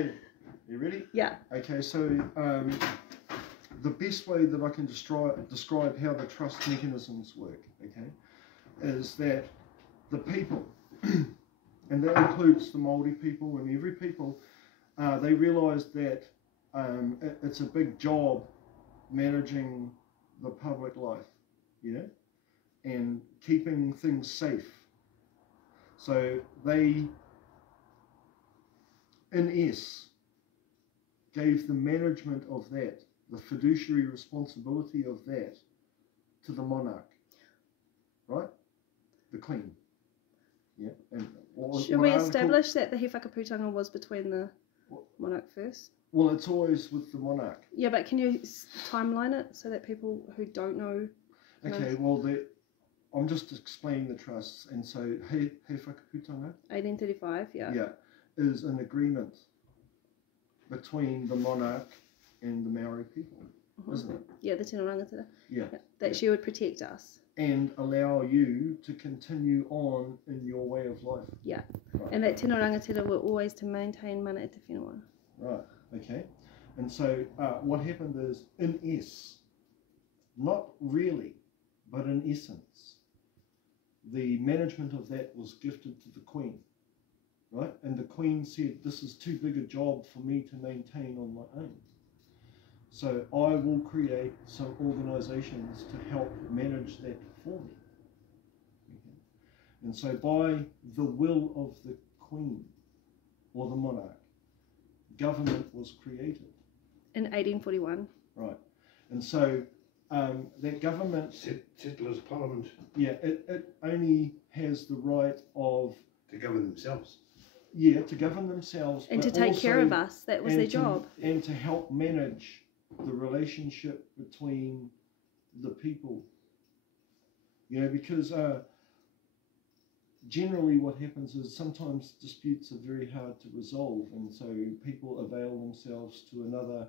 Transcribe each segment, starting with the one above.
You ready? Yeah. Okay, so the best way that I can describe how the trust mechanisms work, okay, is that the people, and that includes the Māori people and every people, they realise that it's a big job managing the public life, you know, and keeping things safe. So they, in S, gave the management of that, the fiduciary responsibility of that, to the monarch, right? The Queen. Yeah. And should we establish that the he whakaputanga was between the monarch first? Well, it's always with the monarch. Yeah, but can you timeline it so that people who don't know... Okay, well, I'm just explaining the trusts, and so he whakaputanga... 1835, yeah. Yeah, is an agreement between the monarch and the Maori people, isn't it? Yeah, the Tinorangatira. Yeah. That she would protect us. And allow you to continue on in your way of life. Yeah. Right. And that Tinorangatira were always to maintain mana e te whenua. Right, okay. And so what happened is, in S, not really, but in essence, the management of that was gifted to the Queen. Right? And the Queen said, this is too big a job for me to maintain on my own. So I will create some organisations to help manage that for me. Okay. And so by the will of the Queen, or the monarch, government was created. In 1841. Right. And so that government... Settlers' Parliament. Yeah, it only has the right of... To govern themselves. Yeah, to govern themselves. And to take care of us. That was their job. And to help manage the relationship between the people. You know, because generally what happens is sometimes disputes are very hard to resolve, and so people avail themselves to another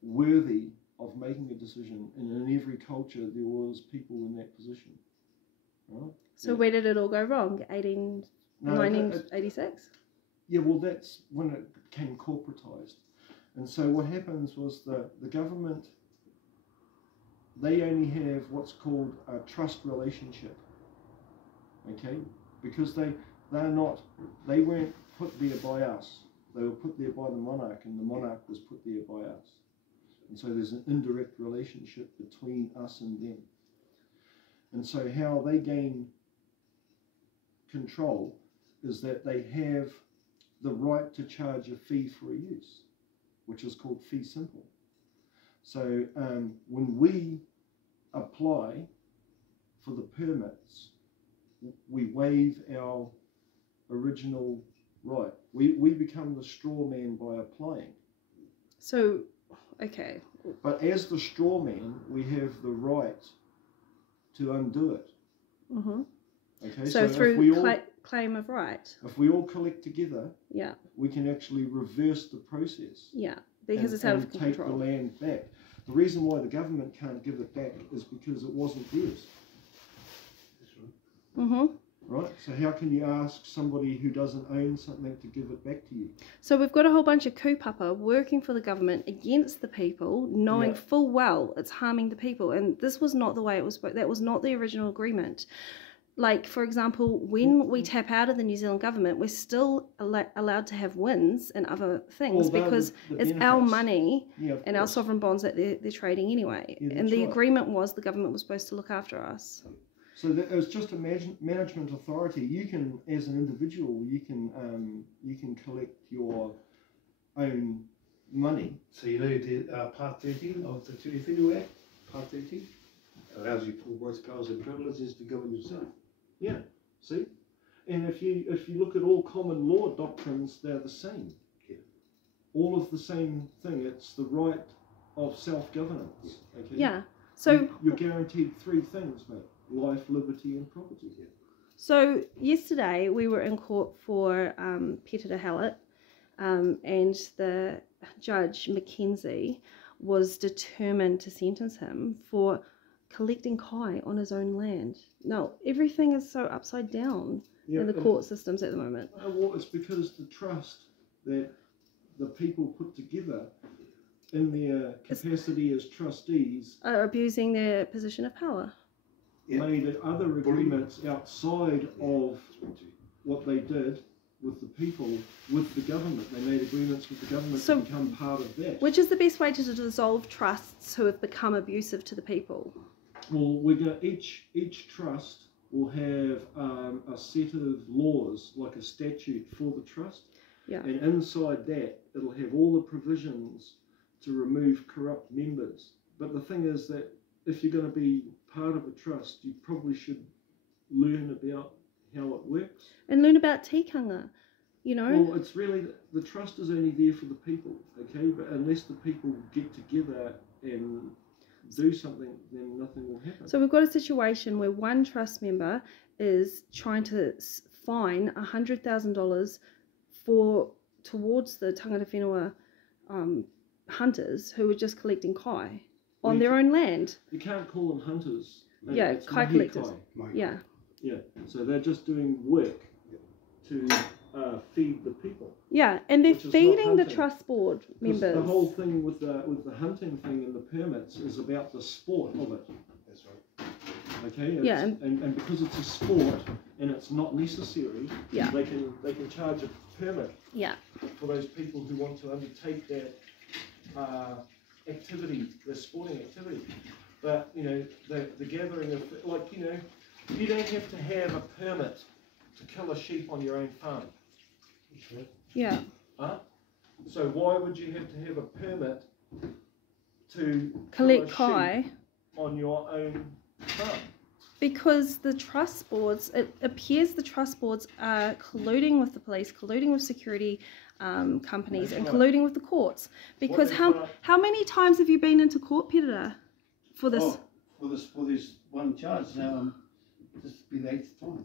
worthy of making a decision. And in every culture there was people in that position. Right? So where did it all go wrong? 1986? Yeah, well, that's when it became corporatised. And so what happens was the government, they only have what's called a trust relationship, okay? Because they weren't put there by us. They were put there by the monarch, and the monarch was put there by us. And so there's an indirect relationship between us and them. And so how they gain control is that they have the right to charge a fee for a use, which is called fee simple. So when we apply for the permits, we waive our original right. We become the straw man by applying. So, okay. But as the straw man, we have the right to undo it. Mm-hmm. Okay. So through claim of right. If we all collect together, yeah, we can actually reverse the process. Yeah, because it's out of control. And take the land back. The reason why the government can't give it back is because it wasn't theirs. Mm-hmm. Right? So how can you ask somebody who doesn't own something to give it back to you? So we've got a whole bunch of kupapa working for the government against the people, knowing full well it's harming the people. And this was not the way it was. That was not the original agreement. Like, for example, when we tap out of the New Zealand government, we're still allowed to have wins and other things because it's our money and our sovereign bonds that they're trading anyway. Yeah, and the agreement was the government was supposed to look after us. So it was just a management authority. You can, as an individual, you can collect your own money. So you know the Part 13 of the Te Whenua Act, Part 13, allows you full rights, powers and privileges to govern yourself. Yeah, see? And if you look at all common law doctrines, they're the same. Yeah. All of the same thing. It's the right of self-governance. Yeah. Okay? Yeah. So you're guaranteed three things, mate. Life, liberty and property. Yeah. So yesterday we were in court for Petera Hallett, and the Judge McKenzie was determined to sentence him for collecting kai on his own land. Now, everything is so upside down in the court systems at the moment. Well, it's because the trust that the people put together in their capacity as trustees Are abusing their position of power. made other agreements outside of what they did with the people, with the government. They made agreements with the government to become part of that. Which is the best way to dissolve trusts who have become abusive to the people? Well, we're going each trust will have a set of laws, like a statute for the trust. Yeah. And inside that, it'll have all the provisions to remove corrupt members. But the thing is that if you're going to be part of a trust, you probably should learn about how it works. And learn about tikanga, you know? Well, it's really, the trust is only there for the people, okay? But unless the people get together and do something, then nothing will happen. So we've got a situation where one trust member is trying to fine $100,000 towards the tangatawhenua hunters who were just collecting kai on their own land. You can't call them hunters. Yeah, kai collectors. Yeah. Yeah, so they're just doing work to feed the people. Yeah, and they're feeding the trust board members. The whole thing with the hunting thing and the permits is about the sport of it. That's right. Okay. Yeah, and because it's a sport and it's not necessary, yeah, they can charge a permit. Yeah. For those people who want to undertake that activity, the sporting activity. But you know, the gathering of, like, you know, you don't have to have a permit to kill a sheep on your own farm. Yeah. Huh? So why would you have to have a permit to collect kill a kai sheep on your own farm? Because the trust boards, it appears the trust boards are colluding with the police, colluding with security companies, and colluding with the courts. Because how many times have you been into court, Petera, for this? Oh, for this one charge, this will be the 8th time.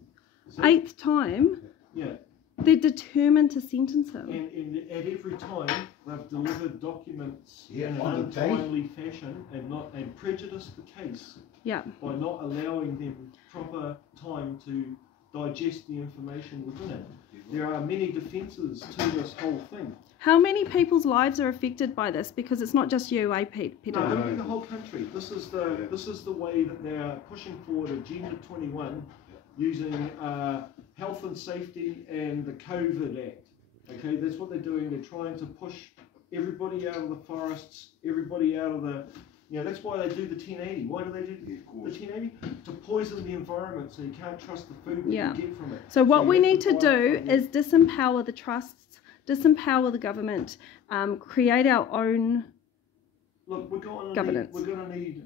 So, 8th time? Yeah. They're determined to sentence him. And at every time they've delivered documents in an on the day. untimely fashion and prejudiced the case Yeah. by not allowing them proper time to digest the information within it. There are many defences to this whole thing. How many people's lives are affected by this? Because it's not just you, Petera. No, I mean the whole country. This is the way that they are pushing forward Agenda 21 using health and safety and the COVID Act. Okay, that's what they're doing. They're trying to push everybody out of the forests, everybody out of the, you know, that's why they do the 1080. Why do they do the 1080? To poison the environment so you can't trust the food that you get from it. So what we need to do is disempower the trusts, disempower the government, create our own Look, we're going to need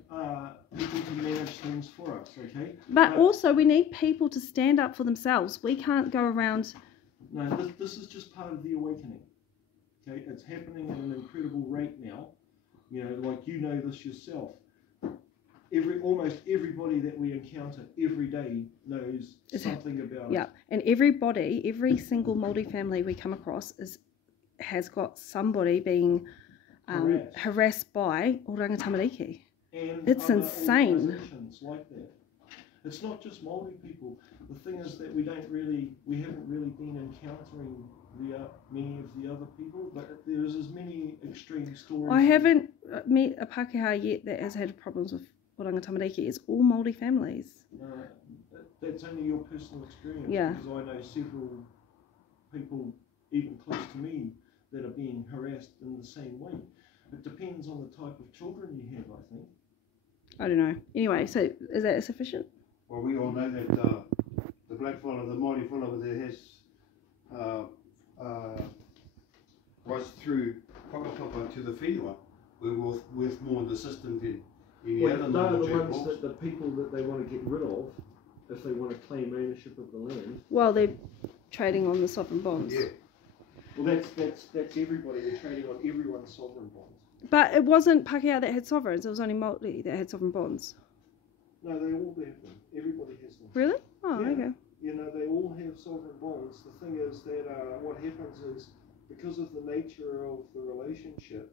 people to manage things for us, okay? But also we need people to stand up for themselves. We can't go around. No, this is just part of the awakening. Okay, it's happening at an incredible rate now. You know, like you know this yourself. Almost everybody that we encounter every day knows something about it. Yeah, and every single multi-family we come across has got somebody being harassed by oranga tamariki. And it's insane. Like that. It's not just Māori people. The thing is that we haven't really been encountering many of the other people, but there's as many extreme stories. I haven't met a Pākehā yet that has had problems with oranga tamariki. It's all Māori families. That's only your personal experience. Yeah. Because I know several people, even close to me, that are being harassed in the same way. It depends on the type of children you have, I think. I don't know. Anyway, so is that sufficient? Well, we all know that the black fella, the Māori fella over there has was through whakapapa to the whenua. We're worth more in the system than any other. They're the ones that the people that they want to get rid of, if they want to claim ownership of the land. Well, they're trading on the sovereign bonds. Yeah. Well, that's everybody. They're trading on everyone's sovereign bonds. But it wasn't Pākehā that had sovereigns. It was only Māori that had sovereign bonds. No, they all have them. Everybody has them. Really? Oh, yeah. Okay. You know, they all have sovereign bonds. The thing is that what happens is, because of the nature of the relationship,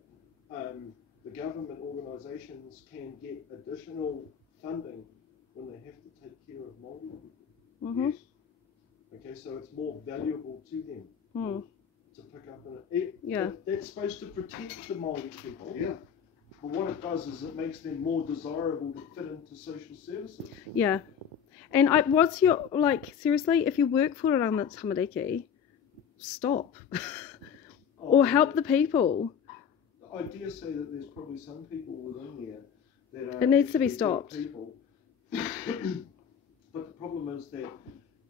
the government organisations can get additional funding when they have to take care of Māori people. Mm-hmm. Yes. Okay, so it's more valuable to them to pick up and that's supposed to protect the Māori people. Yeah. But what it does is it makes them more desirable to fit into social services. Yeah. And what's your, like, seriously, if you work for a tamariki, stop. Or help the people. I dare say that there's probably some people within there that are... It needs to be stopped. People. But the problem is that,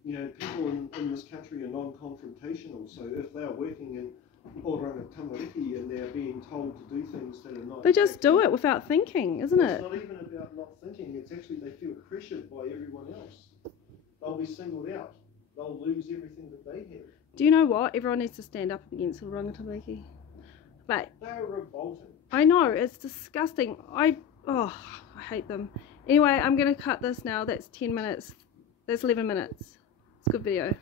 you know, people in this country are non-confrontational. So if they are working in oranga tamariki and they're being told to do things that are not... They just do it without thinking, isn't it? It's not even about not thinking. It's actually they feel pressured by everyone else. They'll be singled out. They'll lose everything that they have. Do you know what? Everyone needs to stand up against oranga tamariki. But they're revolting. I know, it's disgusting. I hate them. Anyway, I'm going to cut this now. That's 10 minutes. That's 11 minutes. It's a good video.